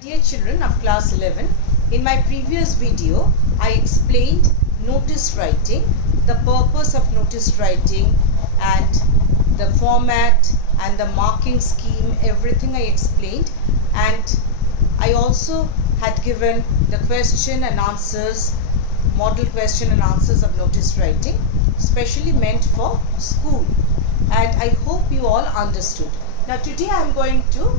Dear children of class 11, in my previous video, I explained notice writing, the purpose of notice writing and the format and the marking scheme, everything I explained, and I also had given the question and answers, model question and answers of notice writing, specially meant for school, and I hope you all understood. Now today I am going to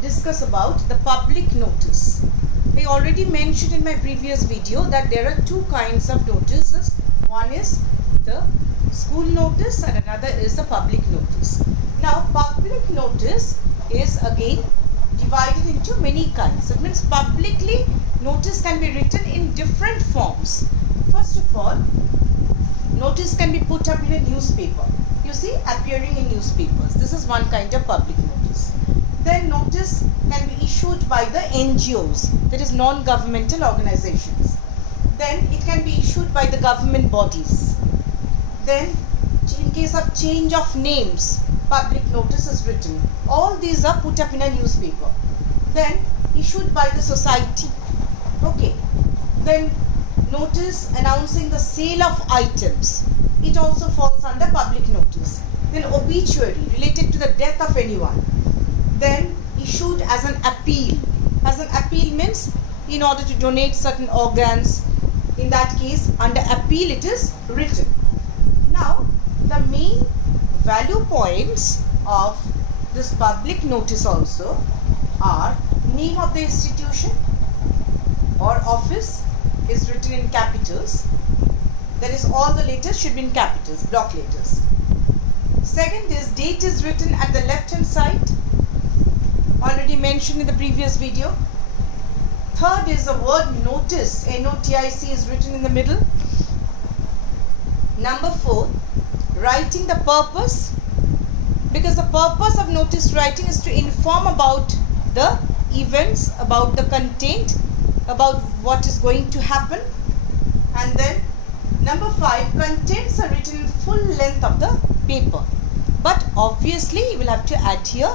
discuss about the public notice. I already mentioned in my previous video that there are two kinds of notices. One is the school notice and another is the public notice. Now public notice is again divided into many kinds. It means publicly notice can be written in different forms. First of all, notice can be put up in a newspaper. You see, appearing in newspapers. This is one kind of public notice. Then notice can be issued by the NGOs, that is non-governmental organizations. Then it can be issued by the government bodies. Then in case of change of names, public notice is written. All these are put up in a newspaper. Then issued by the society. Okay. Then notice announcing the sale of items. It also falls under public notice. Then obituary related to the death of anyone. Then issued as an appeal. As an appeal means in order to donate certain organs. In that case, under appeal it is written. Now, the main value points of this public notice also are name of the institution or office is written in capitals. That is, all the letters should be in capitals, block letters. Second is date is written at the left hand side, already mentioned in the previous video. Third is the word notice, N-O-T-I-C, is written in the middle. Number 4, writing the purpose, because the purpose of notice writing is to inform about the events, about the content, about what is going to happen. And then number 5, contents are written in full length of the paper, but obviously you will have to adhere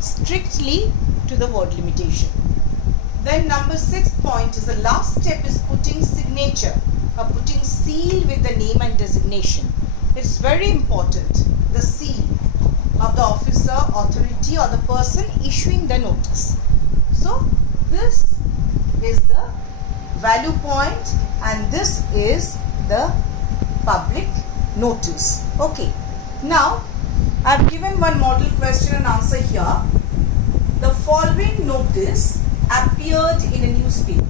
strictly to the word limitation. Then number 6 point is the last step is putting signature or putting seal with the name and designation. It's very important, the seal of the officer, authority or the person issuing the notice. So this is the value point and this is the public notice. Okay, now I have given one model question and answer here. The following notice appeared in a newspaper.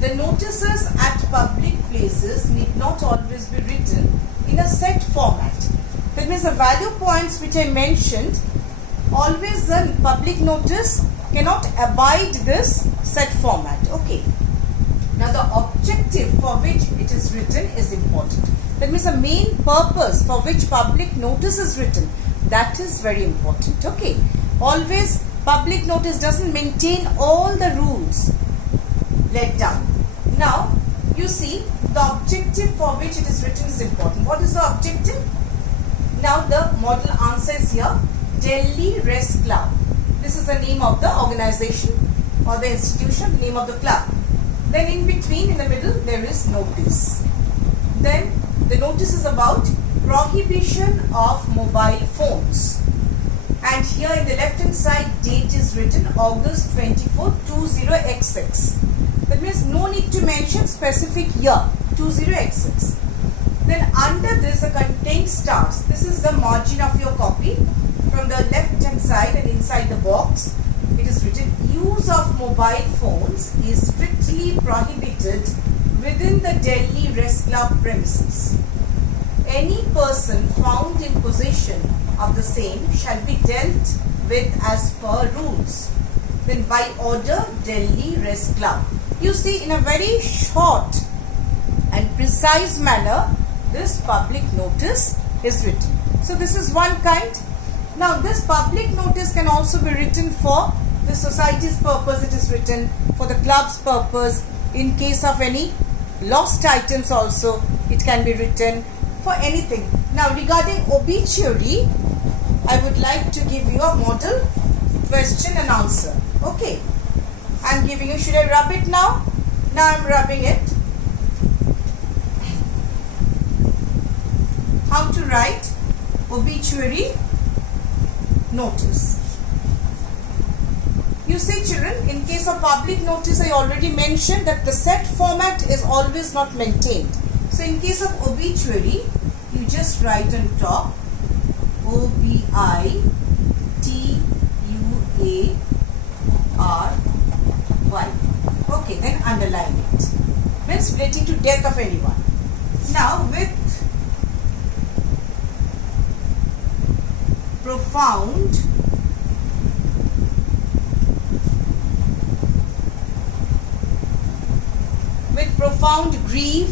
The notices at public places need not always be written in a set format. That means the value points which I mentioned, always the public notice cannot abide this set format. Okay. Now the objective for which it is written is important. That means the main purpose for which public notice is written, that is very important. Okay. Always public notice doesn't maintain all the rules laid down. Now you see the objective for which it is written is important. What is the objective? Now the model answer is here, Delhi Rest Club. This is the name of the organization or the institution, name of the club. Then in between, in the middle, there is notice. Then the notice is about prohibition of mobile phones. And here in the left hand side, date is written August 24, 20XX. That means no need to mention specific year, 20XX. Then under this, the content starts. This is the margin of your copy. From the left hand side and inside the box, it is written, use of mobile phones is strictly prohibited within the Delhi Rest Club premises. Any person found in possession of the same shall be dealt with as per rules. Then by order, Delhi Rest Club. You see, in a very short and precise manner, this public notice is written. So this is one kind. Now this public notice can also be written for the society's purpose. It is written for the club's purpose. In case of any lost items also, it can be written for anything. Now regarding obituary, I would like to give you a model question and answer. Okay. I'm giving you. Should I rub it now? Now I'm rubbing it. How to write obituary notice. You see children, in case of public notice, I already mentioned that the set format is always not maintained. So in case of obituary, you just write on top OBITUARY. Okay, then underline it. Means relating to death of anyone. Now with profound grief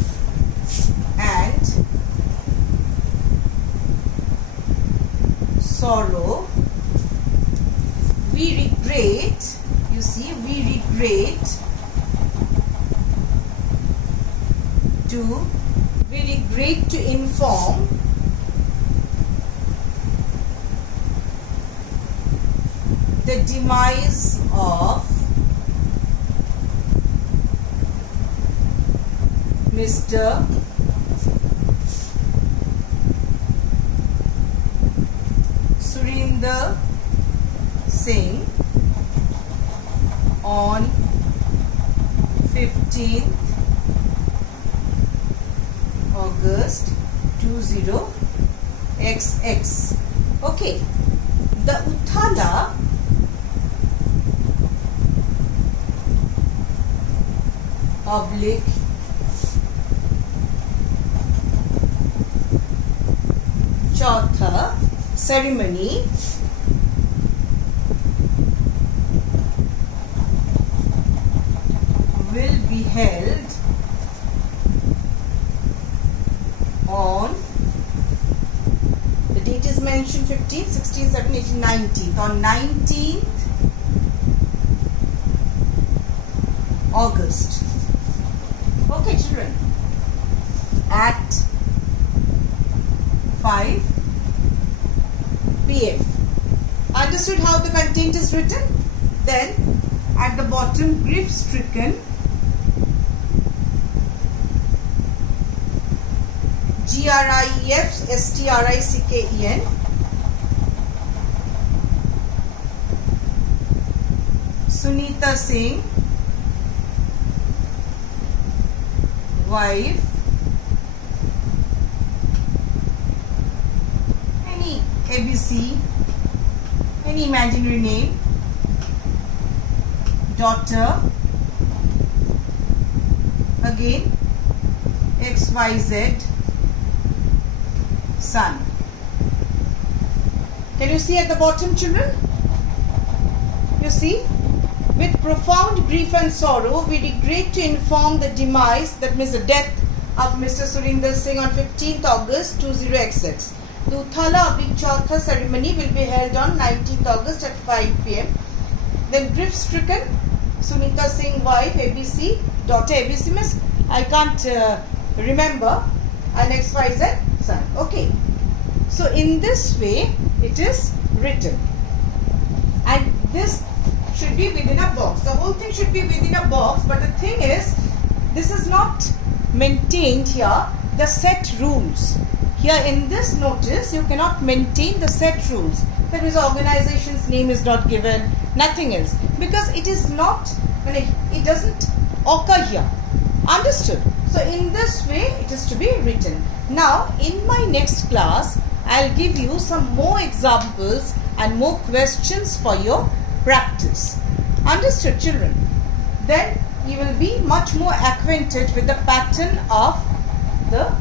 and sorrow, we regret, you see, we regret to inform the demise of Mr. Surinder Singh on 15th August 20XX. Okay, the Uthala public Chautha ceremony will be held on, the date is mentioned 15th, 16th, 17th, 18th, 19th, on 19th August. Okay children, at 5 p.m. Understood how the content is written? Then at the bottom, grief stricken, GRIEF Sunita Singh, wife, any ABC, any imaginary name, daughter, again XYZ, son. Can you see at the bottom children? You see? With profound grief and sorrow, we regret to inform the demise, that means the death of Mr. Surinder Singh on 15th August 20XX. The Uthala Chautha ceremony will be held on 19th August at 5 p.m. Then grief stricken, Sunita Singh, wife, ABC, daughter, ABC means I can't remember, and XYZ, son. Okay. So in this way it is written, and this should be within a box. The whole thing should be within a box, but the thing is, this is not maintained here, the set rules. Here in this notice, you cannot maintain the set rules. That means the organization's name is not given, nothing else. Because it is not, it doesn't occur here. Understood? So in this way, it is to be written. Now, in my next class, I'll give you some more examples and more questions for your practice. Understood, children? Then you will be much more acquainted with the pattern of the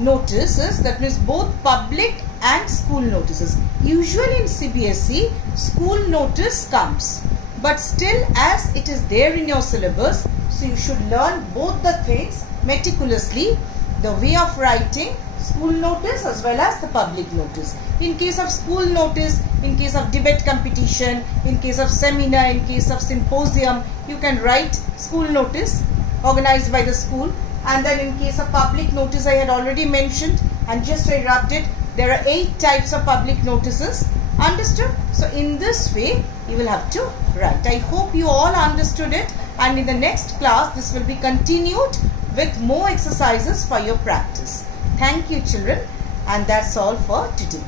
notices, that means both public and school notices. Usually in CBSE, school notice comes, but still as it is there in your syllabus, so you should learn both the things meticulously, the way of writing school notice as well as the public notice. In case of school notice, in case of debate competition, in case of seminar, in case of symposium, you can write school notice organized by the school. And then in case of public notice, I had already mentioned and just I rubbed it, there are 8 types of public notices. Understood? So in this way you will have to write. I hope you all understood it. and in the next class this will be continued with more exercises for your practice. Thank you children, and that's all for today.